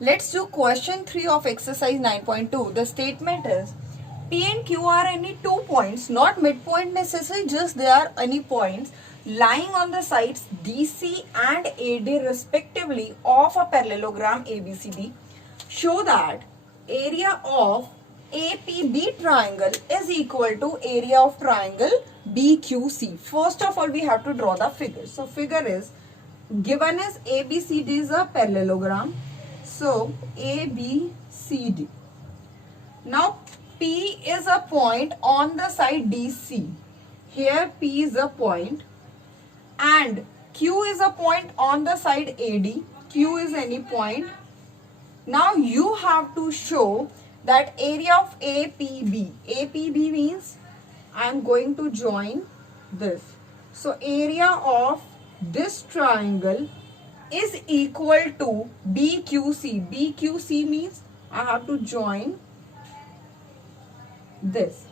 Let's do question 3 of exercise 9.2. The statement is P and Q are any 2 points, not midpoint necessary, just they are any points lying on the sides DC and AD respectively of a parallelogram ABCD. Show that area of APB triangle is equal to area of triangle BQC. First of all, we have to draw the figure. So figure is given as ABCD is a parallelogram. So ABCD. Now P is a point on the side DC. Here P is a point and Q is a point on the side AD. Q is any point. Now you have to show that area of APB. APB means I am going to join this. So area of this triangle is equal to BQC. BQC means I have to join this.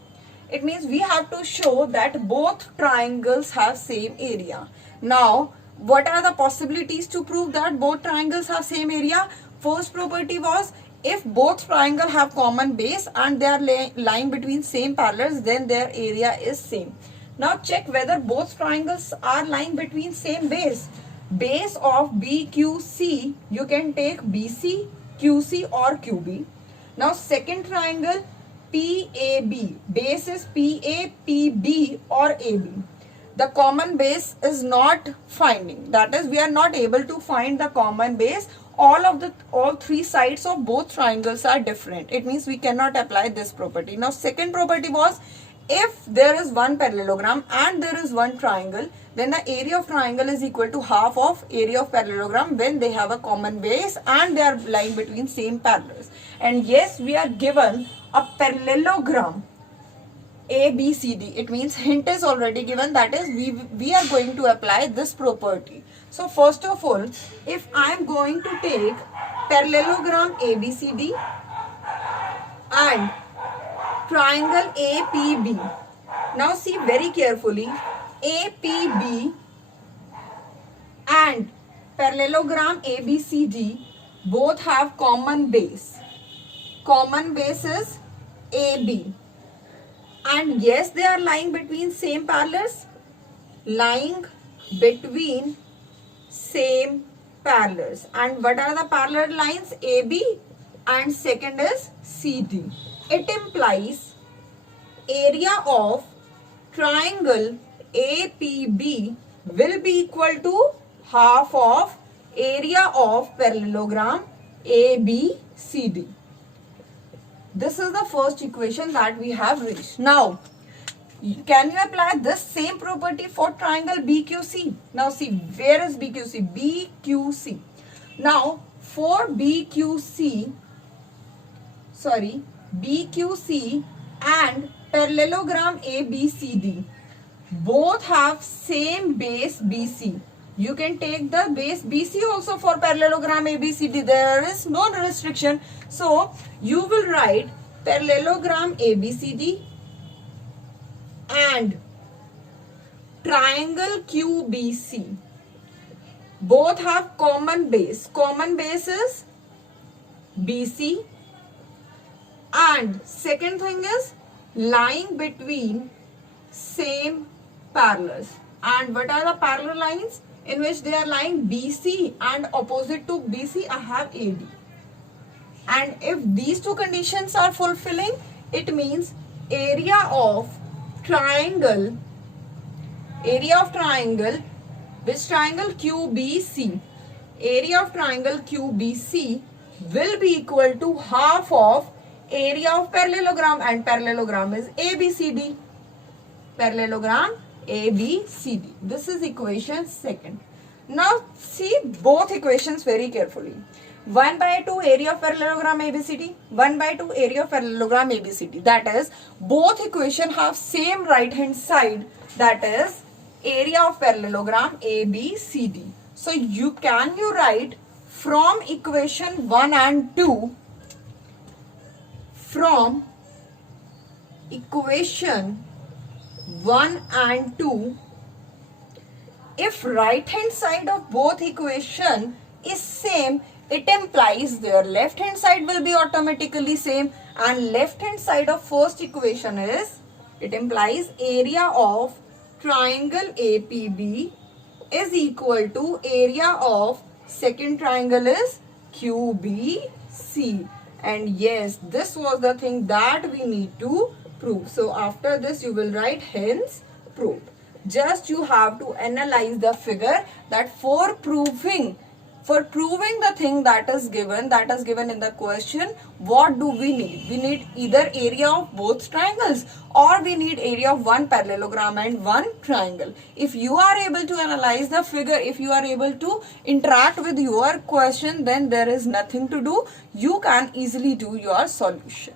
It means we have to show that both triangles have same area. Now, what are the possibilities to prove that both triangles have same area? First property was if both triangles have common base and they are lying between same parallels, then their area is same. Now check whether both triangles are lying between same base. Base of BQC, you can take BC, QC or QB. Now second triangle PAB, base is PA, PB or AB. The common base is not finding. That is, we are not able to find the common base. All three sides of both triangles are different. It means we cannot apply this property. Now second property was if there is one parallelogram and there is one triangle, then the area of triangle is equal to half of area of parallelogram when they have a common base and they are lying between same parallels. And yes, we are given a parallelogram ABCD. It means hint is already given, that is we are going to apply this property. So first of all, if I am going to take parallelogram ABCD and triangle APB. Now see very carefully, APB and parallelogram ABCD both have common base. Common base is AB. And yes, they are lying between same parallels. Lying between same parallels. And what are the parallel lines? AB and second is CD. It implies area of triangle APB will be equal to half of area of parallelogram ABCD. This is the first equation that we have reached. Now, can you apply this same property for triangle BQC? Now see, where is BQC? BQC. Now, for BQC and parallelogram ABCD both have same base BC. You can take the base BC also for parallelogram ABCD. There is no restriction. So you will write parallelogram ABCD and triangle QBC. Both have common base. Common base is BC. And second thing is lying between same parallels. And what are the parallel lines in which they are lying? BC, and opposite to BC I have AD. And if these two conditions are fulfilling, it means area of triangle, which triangle? QBC. Area of triangle QBC will be equal to half of area of parallelogram, and parallelogram is ABCD. Parallelogram ABCD. This is equation second. Now see both equations very carefully. 1/2 area of parallelogram ABCD, 1/2 area of parallelogram ABCD. That is, both equations have same right hand side, that is area of parallelogram ABCD. So you write from equation 1 and 2, from equation 1 and 2, if right hand side of both equation is same, it implies their left hand side will be automatically same, and left hand side of first equation is, it implies area of triangle APB is equal to area of second triangle is QBC. And yes, this was the thing that we need to prove. So after this you will write hence proved. Just you have to analyze the figure, that for proving the thing that is given in the question, what do we need? We need either area of both triangles, or we need area of one parallelogram and one triangle. If you are able to analyze the figure, if you are able to interact with your question, then there is nothing to do. You can easily do your solution.